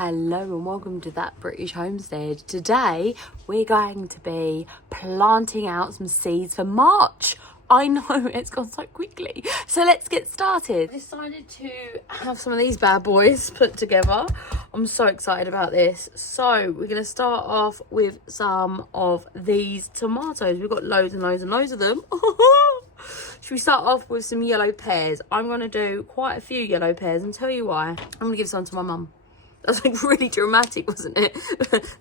Hello and welcome to That British Homestead. Today we're going to be planting out some seeds for March. I know, it's gone so quickly. So let's get started. I decided to have some of these bad boys put together. I'm so excited about this. So we're going to start off with some of these tomatoes. We've got loads and loads and loads of them. Should we start off with some yellow pears? I'm going to do quite a few yellow pears and tell you why. I'm going to give some to my mum. That's like really dramatic, wasn't it?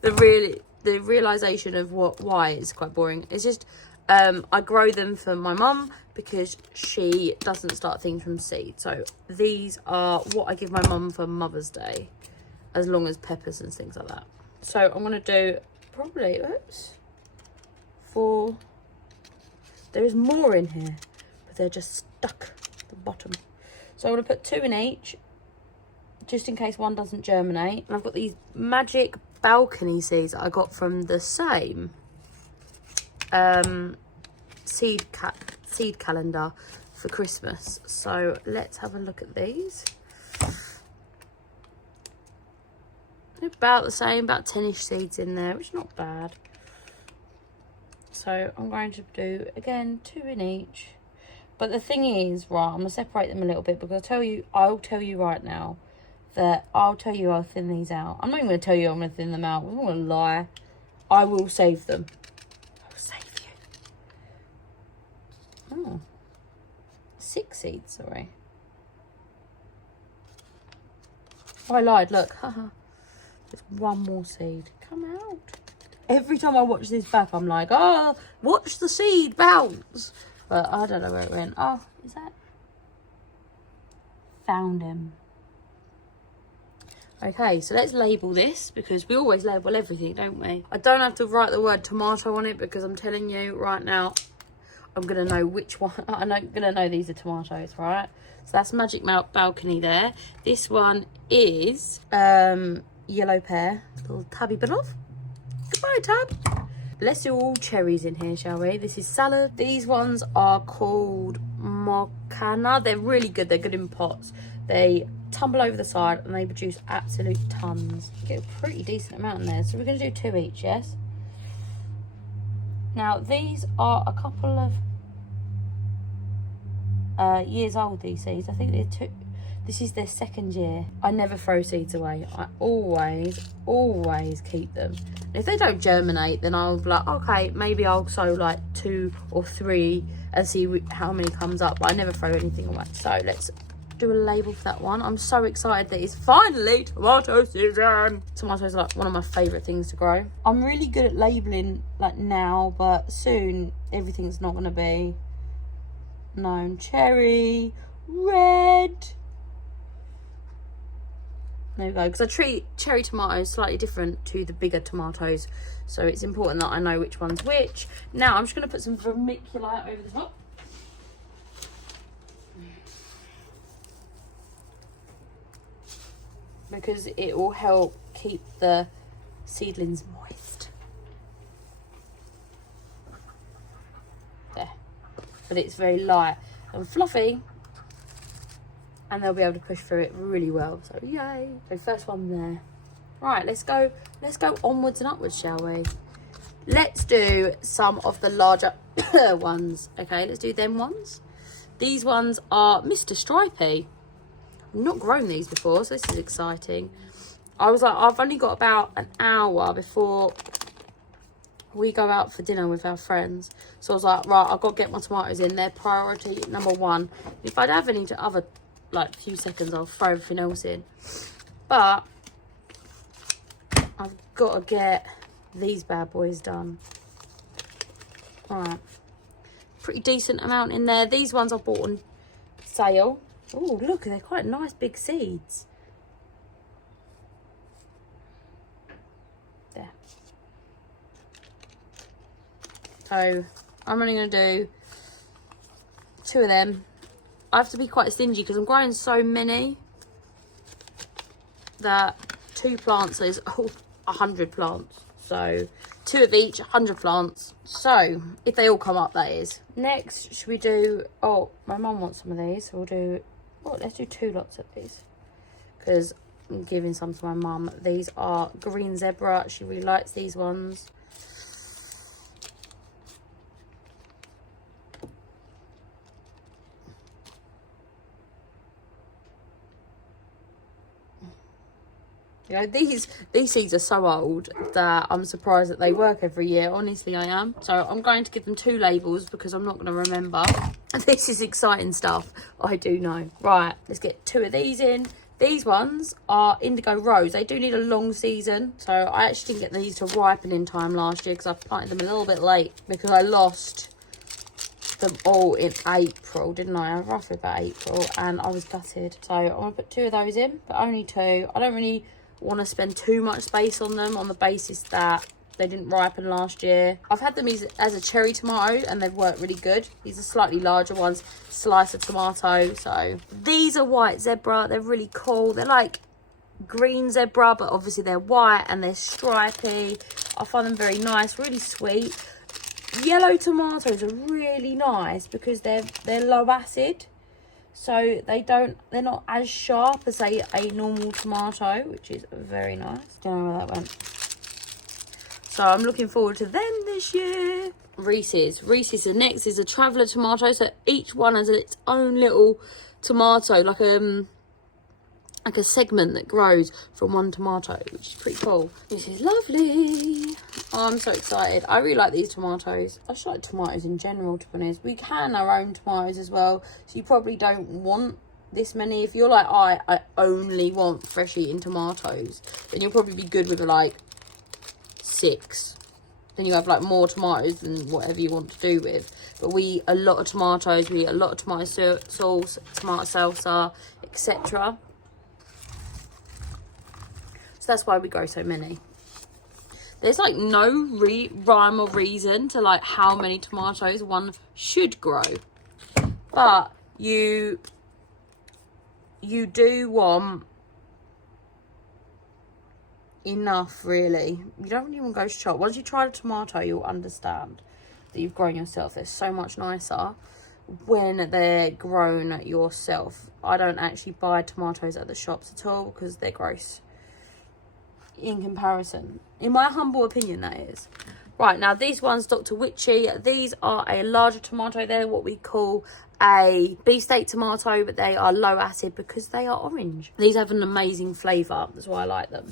the realization of why is quite boring. It's just I grow them for my mum because she doesn't start things from seed. So these are what I give my mum for Mother's Day, as long as peppers and things like that. So I'm gonna do probably four. There is more in here, but they're just stuck at the bottom. So I'm gonna put 2 in each, just in case one doesn't germinate. And I've got these magic balcony seeds that I got from the same seed calendar for Christmas. So let's have a look at these. They're about the same, about 10ish seeds in there, which is not bad. So I'm going to do, again, 2 in each. But the thing is, right, I'm going to separate them a little bit because I'll tell you right now that I'll tell you I'll thin these out. I'm not even going to tell you I'm going to thin them out. I'm not going to lie. I will save them. I will save you. Oh. 6 seeds, sorry. Oh, I lied, look. Haha. Just one more seed. Come out. Every time I watch this back, I'm like, oh, watch the seed bounce. But I don't know where it went. Oh, is that? Found him. Okay, so let's label this because we always label everything, don't we? I don't have to write the word tomato on it because I'm telling you right now, I'm going to know which one. I'm going to know these are tomatoes, right? So that's Magic Balcony there. This one is yellow pear. Little tabby below. Goodbye, Tab. Let's do all cherries in here, shall we? This is salad. These ones are called Mocana. They're really good. They're good in pots. They tumble over the side and they produce absolute tons. You get a pretty decent amount in there. So we're going to do 2 each, yes? Now, these are a couple of years old, these seeds. I think they're 2. This is their 2nd year. I never throw seeds away. I always keep them. And if they don't germinate, then I'll be like, okay, maybe I'll sow like 2 or 3 and see how many comes up. But I never throw anything away. So let's do a label for that one. I'm so excited that it's finally tomato season. Tomatoes are like one of my favourite things to grow. I'm really good at labelling like now, but soon everything's not going to be known. Cherry, red. There we go, because I treat cherry tomatoes slightly different to the bigger tomatoes, so it's important that I know which one's which. Now I'm just going to put some vermiculite over the top. Because it will help keep the seedlings moist. There. But it's very light and fluffy. And they'll be able to push through it really well. So yay. So first one there. Right, let's go onwards and upwards, shall we? Let's do some of the larger ones. Okay, let's do them ones. These ones are Mr. Stripey. I've not grown these before, so this is exciting. I was like, I've only got about an hour before we go out for dinner with our friends. So I was like, right, I've got to get my tomatoes in. They're priority #1. If I'd have any other like few seconds, I'll throw everything else in. But I've got to get these bad boys done. All right. Pretty decent amount in there. These ones I bought on sale. Oh, look, they're quite nice big seeds. There. So I'm only going to do 2 of them. I have to be quite stingy because I'm growing so many that 2 plants is 100 plants. So 2 of each, 100 plants. So if they all come up, that is. Next, should we do, oh, my mum wants some of these. So we'll do, oh, let's do 2 lots of these. Because I'm giving some to my mum. These are green zebra. She really likes these ones. You know, these seeds are so old that I'm surprised that they work every year. Honestly, I am. So I'm going to give them 2 labels because I'm not going to remember. And this is exciting stuff. I do know. Right, let's get 2 of these in. These ones are indigo rose. They do need a long season. So I actually didn't get these to ripen in time last year because I planted them a little bit late because I lost them all in April, didn't I? Roughly about April, and I was gutted. So I'm going to put 2 of those in, but only 2. I don't really want to spend too much space on them on the basis that they didn't ripen last year. I've had them as a cherry tomato and they've worked really good. These are slightly larger ones, slice of tomato. So these are white zebra. They're really cool. They're like green zebra, but obviously they're white and they're stripy. I find them very nice, really sweet. Yellow tomatoes are really nice because they're low acid. So they're not as sharp as a normal tomato, which is very nice. Don't know where that went. So I'm looking forward to them this year. Reese's. The next is a traveller tomato. So each one has its own little tomato, like a segment that grows from one tomato, which is pretty cool. This is lovely. Oh, I'm so excited. I really like these tomatoes. I just like tomatoes in general, to be honest. We can our own tomatoes as well, so you probably don't want this many. If you're like, I only want fresh eating tomatoes, then you'll probably be good with like 6. Then you have like more tomatoes than whatever you want to do with. But we eat a lot of tomatoes. We eat a lot of tomato sauce, tomato salsa, etc. So that's why we grow so many. There's like no rhyme or reason to like how many tomatoes one should grow, but you do want enough, really. You don't really want to go short. Once you try a tomato, you'll understand that you've grown yourself. They're so much nicer when they're grown yourself. I don't actually buy tomatoes at the shops at all because they're gross in comparison, in my humble opinion, that is. Right, now these ones, Dr. Witchy, these are a larger tomato. They're what we call a beefsteak tomato, but they are low acid because they are orange. These have an amazing flavour. That's why I like them.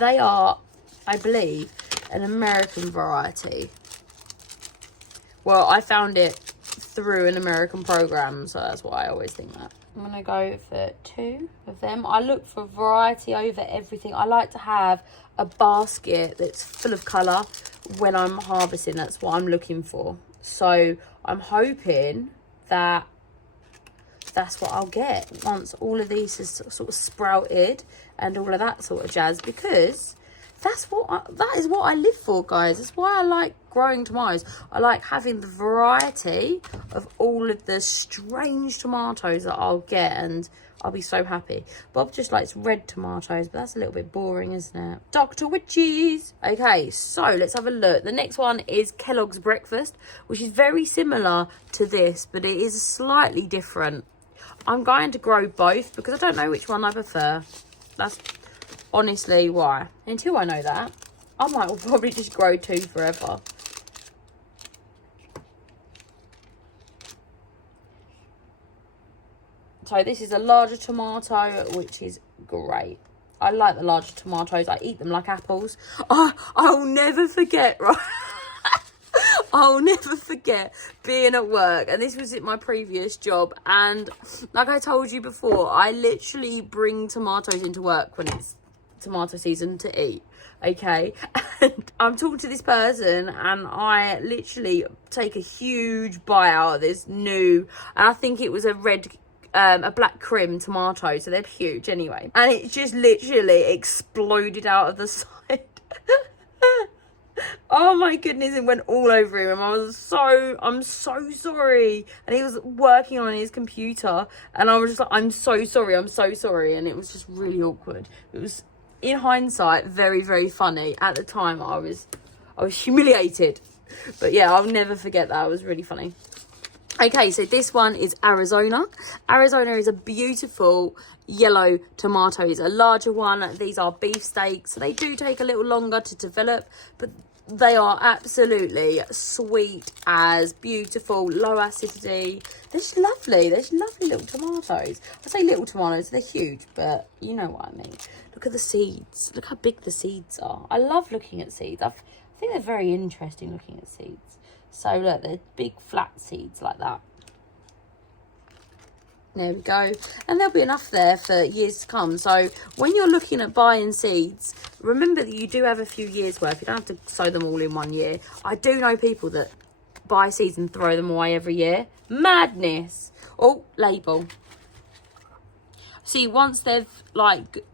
They are, I believe, an American variety. Well, I found it through an American program, so that's why I always think that. I'm going to go for 2 of them. I look for variety over everything. I like to have a basket that's full of colour when I'm harvesting. That's what I'm looking for. So I'm hoping that that's what I'll get once all of these is sort of sprouted and all of that sort of jazz, because that is what I live for, guys. That's why I like growing tomatoes. I like having the variety of all of the strange tomatoes that I'll get, and I'll be so happy. Bob just likes red tomatoes, but that's a little bit boring, isn't it? Dr. Witches. Okay, so let's have a look. The next one is Kellogg's Breakfast, which is very similar to this, but it is slightly different. I'm going to grow both because I don't know which one I prefer. That's honestly why. Until I know that, I might probably just grow 2 forever. So this is a larger tomato, which is great. I like the larger tomatoes. I eat them like apples. I'll never forget, right? I'll never forget being at work, and this was at my previous job, and like I told you before, I literally bring tomatoes into work when it's tomato season to eat, okay? And I'm talking to this person, and I literally take a huge bite out of this new, and I think it was a black crim tomato, so they're huge anyway, and it just literally exploded out of the side. Oh my goodness, it went all over him, and I'm so sorry. And he was working on his computer, and I was just like, I'm so sorry, and it was just really awkward. It was, in hindsight, very, very funny. At the time, I was humiliated. But yeah, I'll never forget that. It was really funny. Okay, so this one is Arizona. Arizona is a beautiful yellow tomato. It's a larger one. These are beefsteaks, so they do take a little longer to develop, but they are absolutely sweet as beautiful, low acidity. They're just lovely. They're just lovely little tomatoes. I say little tomatoes, they're huge, but you know what I mean. Look at the seeds. Look how big the seeds are. I love looking at seeds. I think they're very interesting looking at seeds. So look, they're big flat seeds like that. There we go. And there'll be enough there for years to come. So when you're looking at buying seeds, remember that you do have a few years worth. You don't have to sow them all in 1 year. I do know people that buy seeds and throw them away every year. Madness. Oh, label. See, once they've like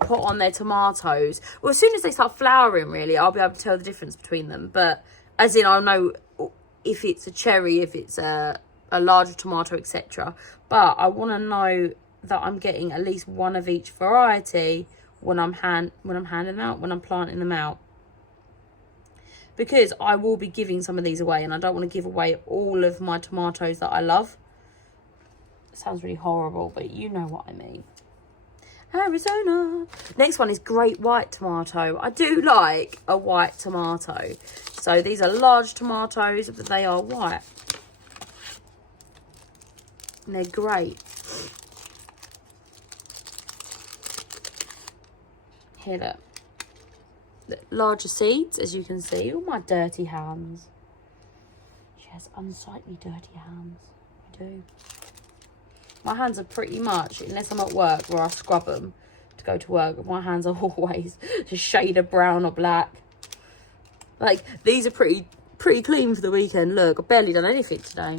put on their tomatoes, well, as soon as they start flowering, really, I'll be able to tell the difference between them. But as in, I'll know if it's a cherry, if it's a larger tomato, etc. But I want to know that I'm getting at least one of each variety when I'm handing them out, when I'm planting them out, because I will be giving some of these away, and I don't want to give away all of my tomatoes that I love. It sounds really horrible, but you know what I mean. Arizona. Next one is great white tomato. I do like a white tomato. So these are large tomatoes, but they are white. And they're great. Here, look. The larger seeds, as you can see. Oh, my dirty hands. She has unsightly dirty hands. I do. My hands are pretty much, unless I'm at work where I scrub them to go to work, my hands are always a shade of brown or black. Like, these are pretty clean for the weekend. Look, I've barely done anything today.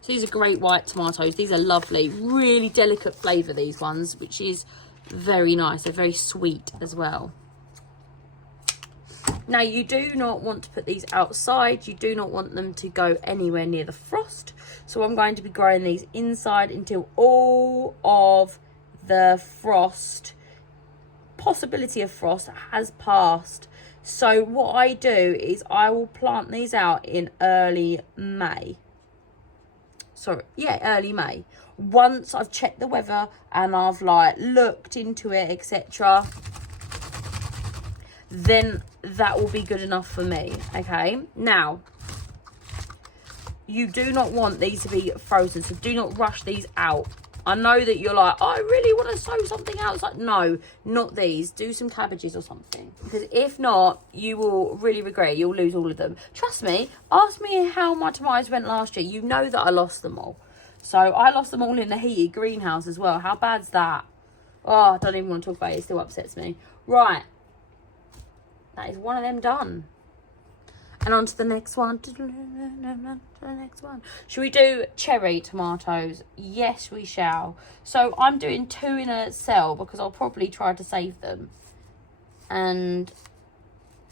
So these are great white tomatoes. These are lovely. Really delicate flavour, these ones, which is very nice. They're very sweet as well. Now, you do not want to put these outside. You do not want them to go anywhere near the frost. So I'm going to be growing these inside until all of the frost, possibility of frost, has passed. So what I do is I will plant these out in early May. Sorry, yeah, early May. Once I've checked the weather and I've like looked into it, etc., then that will be good enough for me. Okay, now you do not want these to be frozen, so do not rush these out. I know that you're like, I really want to sow something else. Like, no, not these. Do some cabbages or something, because if not, you will really regret it. You'll lose all of them. Trust me. Ask me how my tomatoes went last year. You know that I lost them all. So I lost them all in the heated greenhouse as well. How bad's that? Oh, I don't even want to talk about it. It still upsets me. Right. That is one of them done. And on to the next one. The next one. Should we do cherry tomatoes? Yes, we shall. So I'm doing 2 in a cell because I'll probably try to save them. And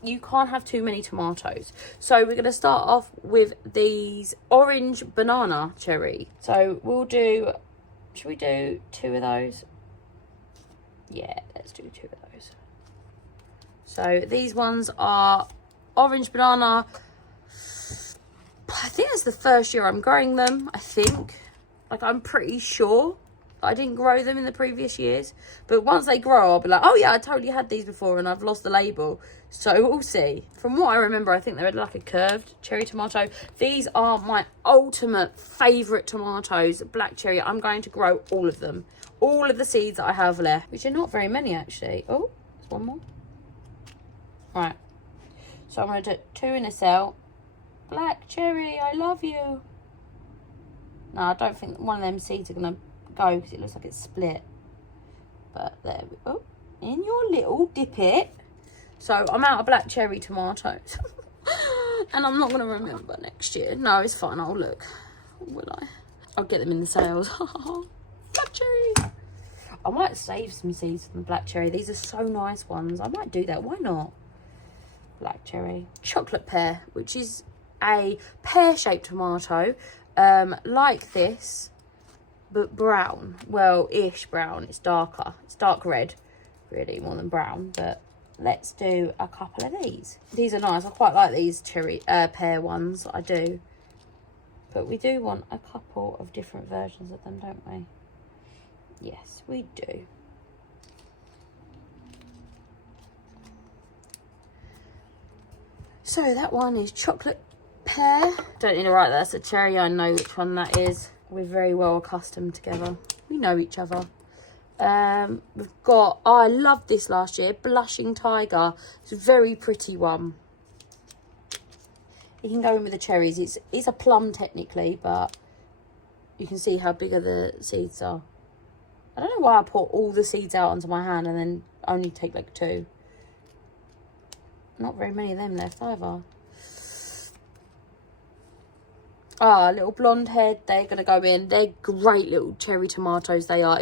you can't have too many tomatoes. So we're going to start off with these orange banana cherry. So we'll do, should we do 2 of those? Yeah, let's do 2 of those. So these ones are orange banana. I think it's the first year I'm growing them, I think. Like, I'm pretty sure I didn't grow them in the previous years. But once they grow, I'll be like, oh yeah, I totally had these before and I've lost the label. So we'll see. From what I remember, I think they're like a curved cherry tomato. These are my ultimate favourite tomatoes, black cherry. I'm going to grow all of them. All of the seeds that I have left, which are not very many actually. Oh, there's one more. Right. So I'm going to do 2 in a cell. Black cherry, I love you. No, I don't think one of them seeds are going to go because it looks like it's split. But there we go. In your little dip it. So I'm out of black cherry tomatoes. And I'm not going to remember next year. No, it's fine. I'll look. Will I? I'll get them in the sales. Black cherry. I might save some seeds from the black cherry. These are so nice ones. I might do that. Why not? Black cherry. Chocolate pear, which is a pear-shaped tomato, like this, but brown. Well, ish brown. It's darker. It's dark red, really, more than brown, but let's do a couple of these. These are nice. I quite like these cherry pear ones. I do. But we do want a couple of different versions of them, don't we? Yes, we do. So that one is chocolate pear. Don't need to write that. That's a cherry. I know which one that is. We're very well accustomed together. We know each other. We've got, oh, I loved this last year, Blushing Tiger. It's a very pretty one. You can go in with the cherries. It's a plum technically, but you can see how bigger the seeds are. I don't know why I put all the seeds out onto my hand and then only take like 2. Not very many of them left either. Ah, little blonde head, they're going to go in. They're great little cherry tomatoes, they are.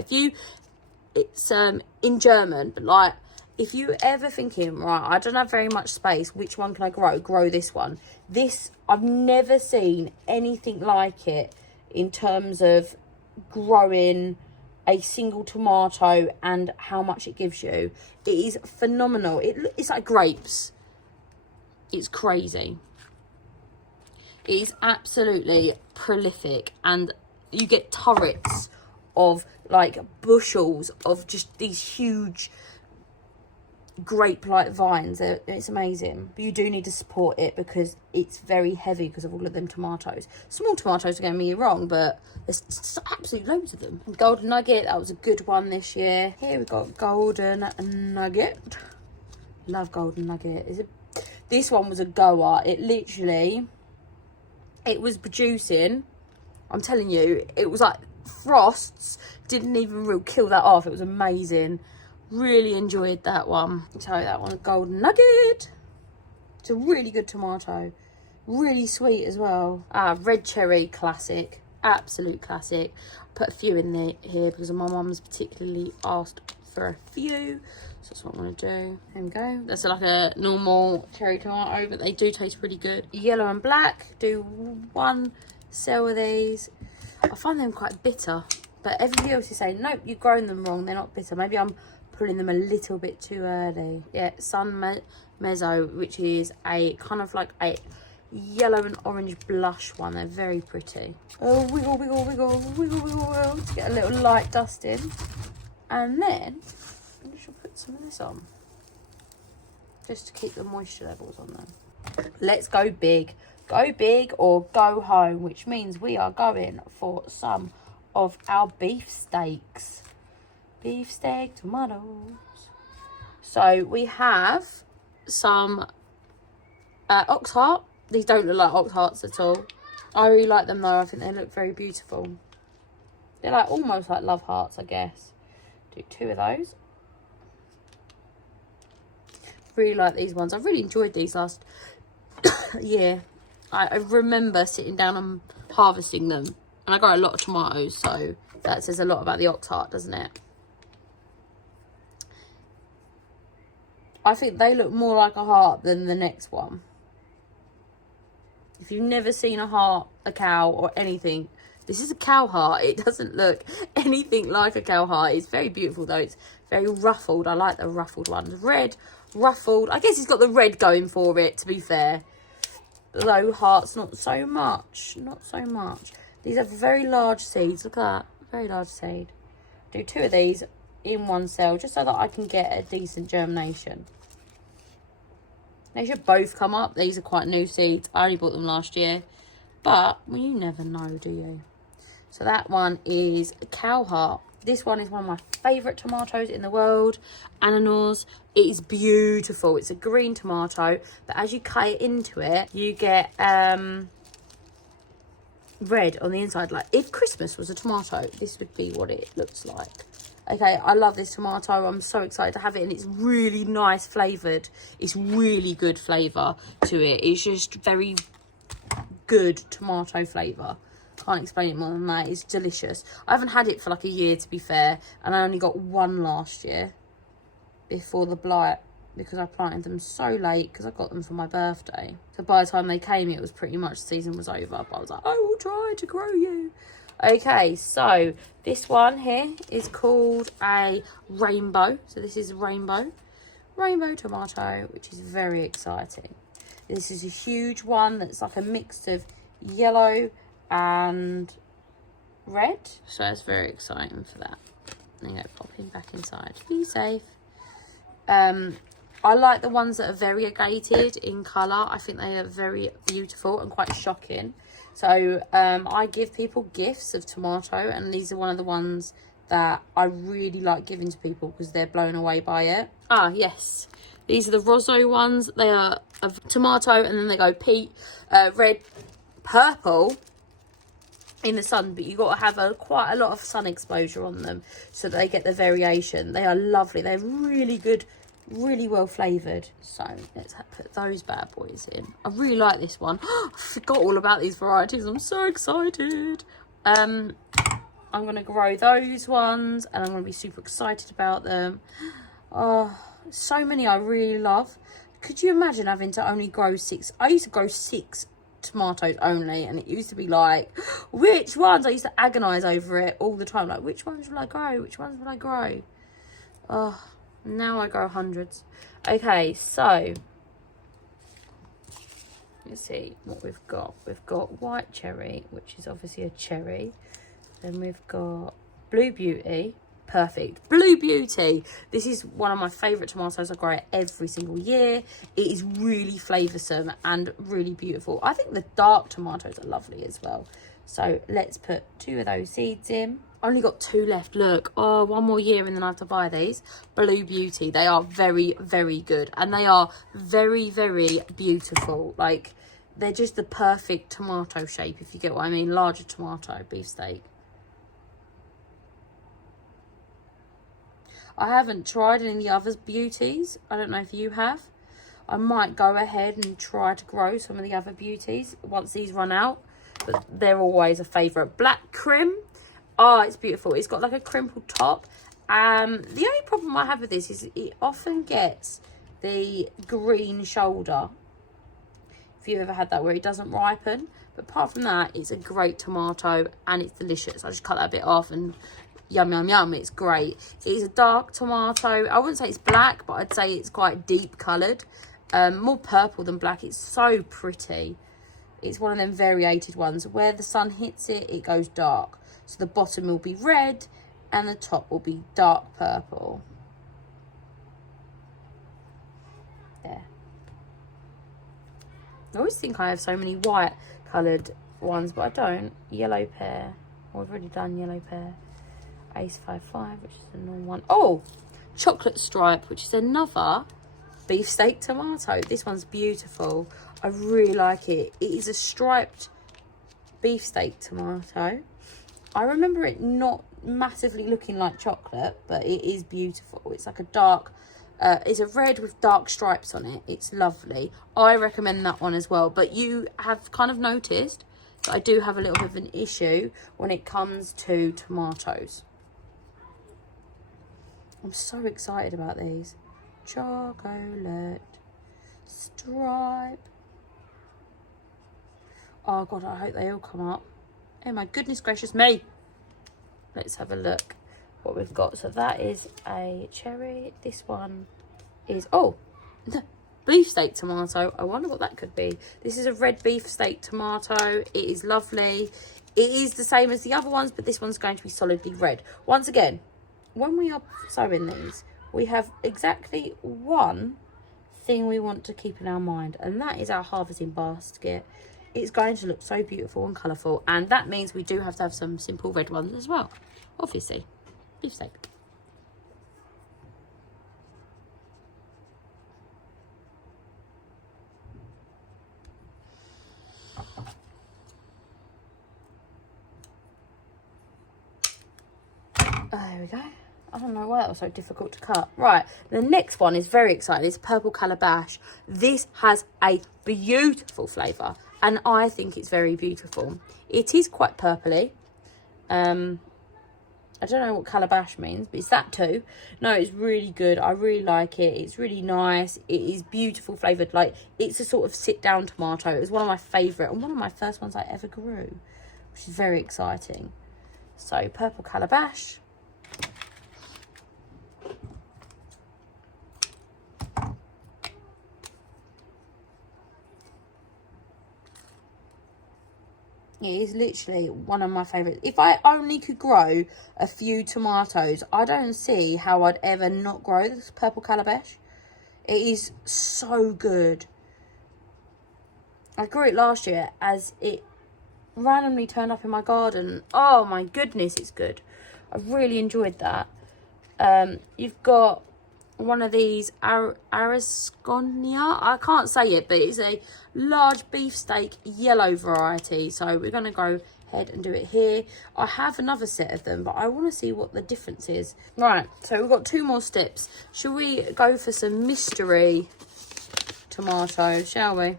It's in German, but like, if you ever thinking, right, I don't have very much space, which one can I grow? Grow this one. This, I've never seen anything like it in terms of growing a single tomato and how much it gives you. It is phenomenal. It's like grapes. It's crazy. It is absolutely prolific, and you get turrets of like bushels of just these huge grape-like vines. It's amazing, but you do need to support it because it's very heavy because of all of them tomatoes. Small tomatoes, don't get me wrong, but there's absolutely loads of them. Golden Nugget, that was a good one this year. Here we got Golden Nugget. Love Golden Nugget. This one was a goer. It was producing, I'm telling you, it was like frosts didn't even really kill that off. It was amazing. Really enjoyed that one. So that one, Golden Nugget. It's a really good tomato. Really sweet as well. Red cherry, classic. Absolute classic. Put a few in here because my mum's particularly asked for a few. So that's what I'm going to do. There we go. That's like a normal cherry tomato, but they do taste really good. Yellow and black. Do 1 cell of these. I find them quite bitter, but everybody else is saying, nope, you've grown them wrong. They're not bitter. Maybe I'm pulling them a little bit too early. Yeah, Sun Mezzo, which is a kind of like a yellow and orange blush one. They're very pretty. Oh, wiggle, wiggle, wiggle, wiggle, wiggle, wiggle, to get a little light dust in. And then I shall put some of this on, just to keep the moisture levels on them. Let's go big. Go big or go home, which means we are going for some of our beefsteaks. Beefsteak tomatoes. So we have some ox heart. These don't look like ox hearts at all. I really like them though. I think they look very beautiful. They're like almost like love hearts, I guess. Do 2 of those. Really like these ones. I really enjoyed these last year. I remember sitting down and harvesting them, and I got a lot of tomatoes, so that says a lot about the ox heart, doesn't it? I think they look more like a heart than the next one. If you've never seen a heart, a cow, or anything, this is a cow heart. It doesn't look anything like a cow heart. It's very beautiful though. It's very ruffled. I like the ruffled ones. Red, ruffled. I guess it's got the red going for it, to be fair. Low hearts, not so much. Not so much. These are very large seeds. Look at that. Very large seed. Do 2 of these in 1 cell, just so that I can get a decent germination. They should both come up. These are quite new seeds. I only bought them last year. But, well, you never know, do you? So that one is a cow heart. This one is one of my favourite tomatoes in the world. Ananas. It is beautiful. It's a green tomato, but as you cut it into it, you get red on the inside. Like, if Christmas was a tomato, this would be what it looks like. Okay, I love this tomato. I'm so excited to have it, and it's really nice flavoured. It's really good flavour to it. It's just very good tomato flavour. Can't explain it more than that. It's delicious. I haven't had it for like a year, to be fair, and I only got 1 last year before the blight, because I planted them so late because I got them for my birthday. So by the time they came, it was pretty much the season was over, but I was like, I will try to grow you. Okay, so this one here is called a rainbow. So this is a rainbow. rainbow tomato, which is very exciting. This is a huge one that's like a mix of yellow and red. So it's very exciting for that. There you go, popping back inside. Be safe. I like the ones that are variegated in colour. I think they are very beautiful and quite shocking. So I give people gifts of tomato, and these are one of the ones that I really like giving to people because they're blown away by it. Ah, yes. These are the Rosso ones. They are of tomato, and then they go peach, red, purple in the sun, but you've got to have quite a lot of sun exposure on them so that they get the variation. They are lovely. They're really good, really well flavoured. So let's put those bad boys in. I really like this one. I forgot all about these varieties. I'm so excited. I'm going to grow those ones, and I'm going to be super excited about them. Oh, so many I really love. Could you imagine having to only grow 6? I used to grow 6 tomatoes only, and it used to be like, which ones? I used to agonise over it all the time. Like, which ones will I grow? Which ones will I grow? Oh, now I grow hundreds. Okay, so let's see what we've got. We've got white cherry, which is obviously a cherry. Then we've got Blue Beauty. Perfect. Blue Beauty. This is one of my favourite tomatoes. I grow it every single year. It is really flavoursome and really beautiful. I think the dark tomatoes are lovely as well. So let's put 2 of those seeds in. Only got 2 left. Look. Oh, one more year and then I have to buy these. Blue Beauty. They are very, very good. And they are very, very beautiful. Like, they're just the perfect tomato shape, if you get what I mean. Larger tomato, beefsteak. I haven't tried any of the other beauties. I don't know if you have. I might go ahead and try to grow some of the other beauties once these run out. But they're always a favourite. Black Crim. Oh, it's beautiful. It's got like a crimpled top. The only problem I have with this is it often gets the green shoulder. If you've ever had that, where it doesn't ripen. But apart from that, it's a great tomato and it's delicious. I just cut that bit off and yum, yum, yum. It's great. It's a dark tomato. I wouldn't say it's black, but I'd say it's quite deep coloured. More purple than black. It's so pretty. It's one of them variated ones. Where the sun hits it, it goes dark. So the bottom will be red and the top will be dark purple. There. I always think I have so many white coloured ones, but I don't. Yellow pear. Oh, I've already done yellow pear. Ace 5-5, which is the normal one. Oh, chocolate stripe, which is another beefsteak tomato. This one's beautiful. I really like it. It is a striped beefsteak tomato. I remember it not massively looking like chocolate, but it is beautiful. It's like a dark, it's a red with dark stripes on it. It's lovely. I recommend that one as well. But you have kind of noticed that I do have a little bit of an issue when it comes to tomatoes. I'm so excited about these. Chocolate stripe. Oh God, I hope they all come up. Oh my goodness gracious me. Let's have a look what we've got. So that is a cherry. This one is, oh, beefsteak tomato. I wonder what that could be. This is a red beefsteak tomato. It is lovely. It is the same as the other ones, but this one's going to be solidly red. Once again, when we are sowing these, we have exactly one thing we want to keep in our mind, and that is our harvesting basket. It's going to look so beautiful and colourful, and that means we do have to have some simple red ones as well, obviously. Beefsteak. There we go. I don't know why that was so difficult to cut. Right, the next one is very exciting. It's purple calabash. This has a beautiful flavour, and I think it's very beautiful. It is quite purpley. I don't know what calabash means, but it's that too. No, it's really good. I really like it. It's really nice. It is beautiful flavoured. Like, it's a sort of sit-down tomato. It was one of my favourite and one of my first ones I ever grew, which is very exciting. So, purple calabash. It is literally one of my favourites. If I only could grow a few tomatoes, I don't see how I'd ever not grow this purple calabash. It is so good. I grew it last year as it randomly turned up in my garden. Oh my goodness, it's good. I really enjoyed that. You've got one of these Arasconia. I can't say it, but it's a large beefsteak yellow variety. So we're going to go ahead and do it here. I have another set of them, but I want to see what the difference is. Right, so we've got 2 more steps. Shall we go for some mystery tomatoes, shall we?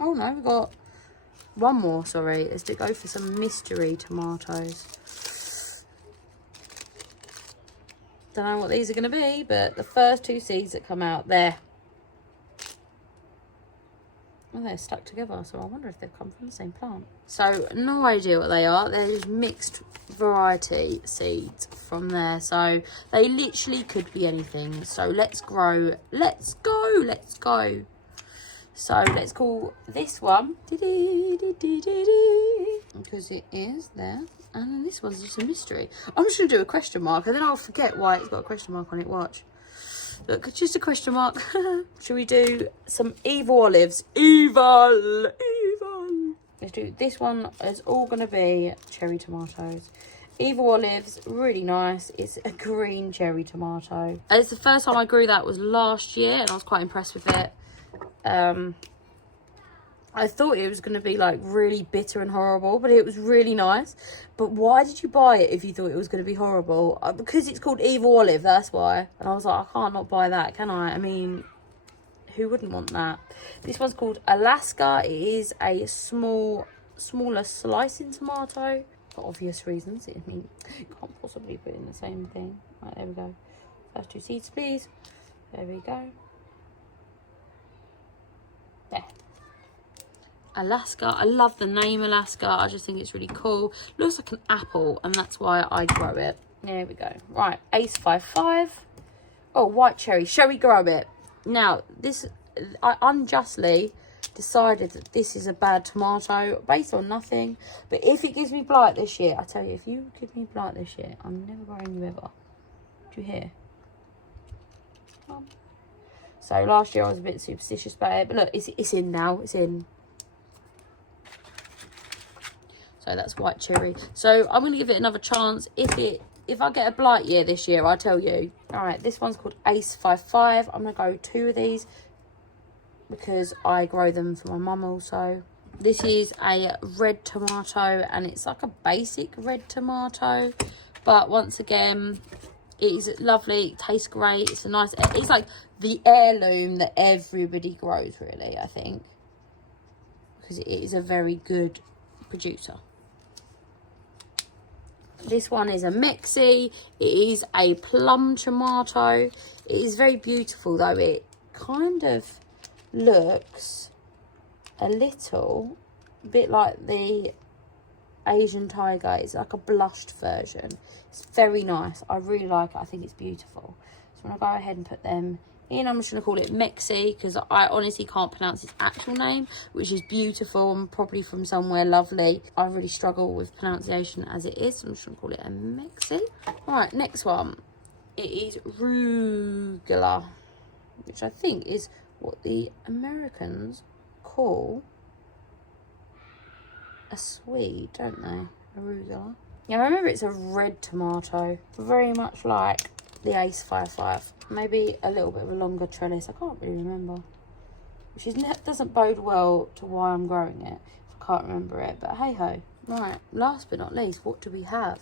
Oh no, we've got 1 more, sorry. Let's go for some mystery tomatoes. Don't know what these are going to be, but the first 2 seeds that come out there. Oh, they're stuck together, so I wonder if they've come from the same plant. So, no idea what they are. They're just mixed variety seeds from there. So, they literally could be anything. So, let's grow. Let's go. Let's go. So, let's call this one. Because it is there. And then this one's just a mystery. I'm just going to do a question mark, and then I'll forget why it's got a question mark on it. Watch. Look, it's just a question mark. Should we do some evil olives? Evil! Let's do this one. It's all going to be cherry tomatoes. Evil olives, really nice. It's a green cherry tomato. It's the first time I grew that was last year, and I was quite impressed with it. I thought it was going to be like really bitter and horrible, but it was really nice. But why did you buy it if you thought it was going to be horrible? Because it's called evil olive, that's why. And I was like, I can't not buy that, can I? I mean, who wouldn't want that? This one's called Alaska. It is a smaller slicing tomato for obvious reasons. I mean, you can't possibly put in the same thing. Right, there we go. First 2 seeds, please. There we go. There. Alaska. I love the name Alaska. I just think it's really cool. Looks like an apple, and that's why I grow it. There we go. Right, Ace 55. Oh, white cherry. Shall we grow it? Now, this, I unjustly decided that this is a bad tomato based on nothing. But if it gives me blight this year, I tell you, if you give me blight this year, I'm never growing you ever. Do you hear? So last year I was a bit superstitious about it, but look, it's in now. It's in. So that's white cherry. So I'm going to give it another chance. If I get a blight year this year, I'll tell you. All right, this one's called Ace 55. I'm going to go 2 of these because I grow them for my mum also. This is a red tomato, and it's like a basic red tomato. But once again, it is lovely. It tastes great. It's a nice, it's like the heirloom that everybody grows, really, I think. Because it is a very good producer. This one is a Mexi. It is a plum tomato. It is very beautiful, though. It kind of looks a little bit like the Asian tiger. It's like a blushed version. It's very nice. I really like it. I think it's beautiful. So I'm going to go ahead and put them in. I'm just going to call it Mexi because I honestly can't pronounce its actual name, which is beautiful and probably from somewhere lovely. I really struggle with pronunciation as it is, so I'm just going to call it a Mexi. Alright, next one. It is Arugula, which I think is what the Americans call a Swede, don't they? Arugula. Yeah, I remember it's a red tomato, very much like the Ace 55. Maybe a little bit of a longer trellis. I can't really remember. Which is doesn't bode well to why I'm growing it. I can't remember it, but hey ho. Right, last but not least, what do we have?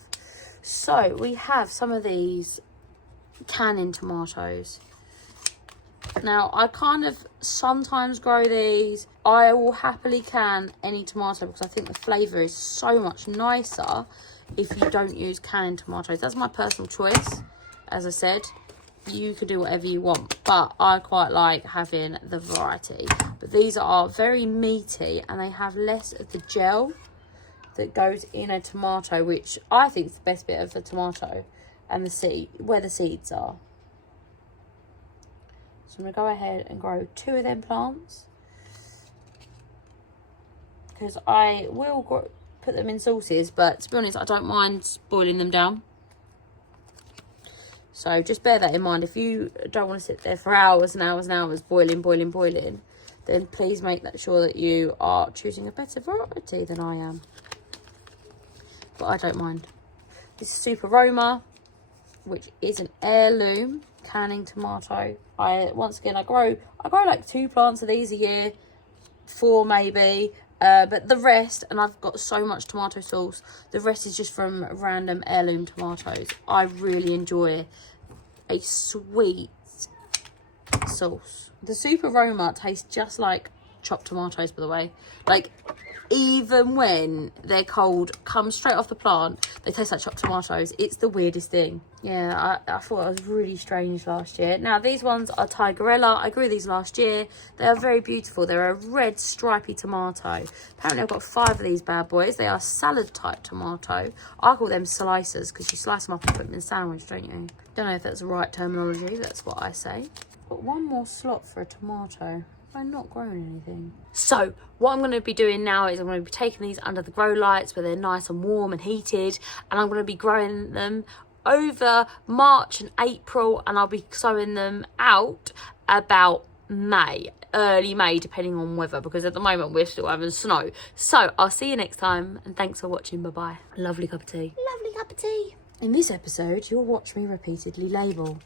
So we have some of these canning tomatoes. Now, I kind of sometimes grow these. I will happily can any tomato because I think the flavour is so much nicer if you don't use canning tomatoes. That's my personal choice. As I said, you can do whatever you want, but I quite like having the variety. But these are very meaty and they have less of the gel that goes in a tomato, which I think is the best bit of the tomato, and the seed, where the seeds are. So I'm going to go ahead and grow 2 of them plants. because I will put them in sauces, but to be honest, I don't mind boiling them down. So just bear that in mind. If you don't want to sit there for hours and hours and hours boiling, then please make sure that you are choosing a better variety than I am. But I don't mind. This is Super Roma, which is an heirloom canning tomato. Once again, I grow like 2 plants of these a year, 4 maybe. But the rest, and I've got so much tomato sauce, the rest is just from random heirloom tomatoes. I really enjoy a sweet sauce. The Super Roma tastes just like chopped tomatoes, by the way. Like, even when they're cold, come straight off the plant, they taste like chopped tomatoes. It's the weirdest thing. Yeah, I thought it was really strange last year. Now, these ones are Tigerella. I grew these last year. They are very beautiful. They're a red stripy tomato. Apparently, I've got 5 of these bad boys. They are salad type tomato. I call them slicers because you slice them up and put them in a sandwich, don't you? Don't know if that's the right terminology. That's what I say. Got one more slot for a tomato. I'm not growing anything. So what I'm going to be doing now is I'm going to be taking these under the grow lights where they're nice and warm and heated, and I'm going to be growing them over March and April, and I'll be sowing them out about May, early May, depending on weather, because at the moment we're still having snow. So I'll see you next time, and thanks for watching. Bye bye. Lovely cup of tea. Lovely cup of tea. In this episode, you'll watch me repeatedly label.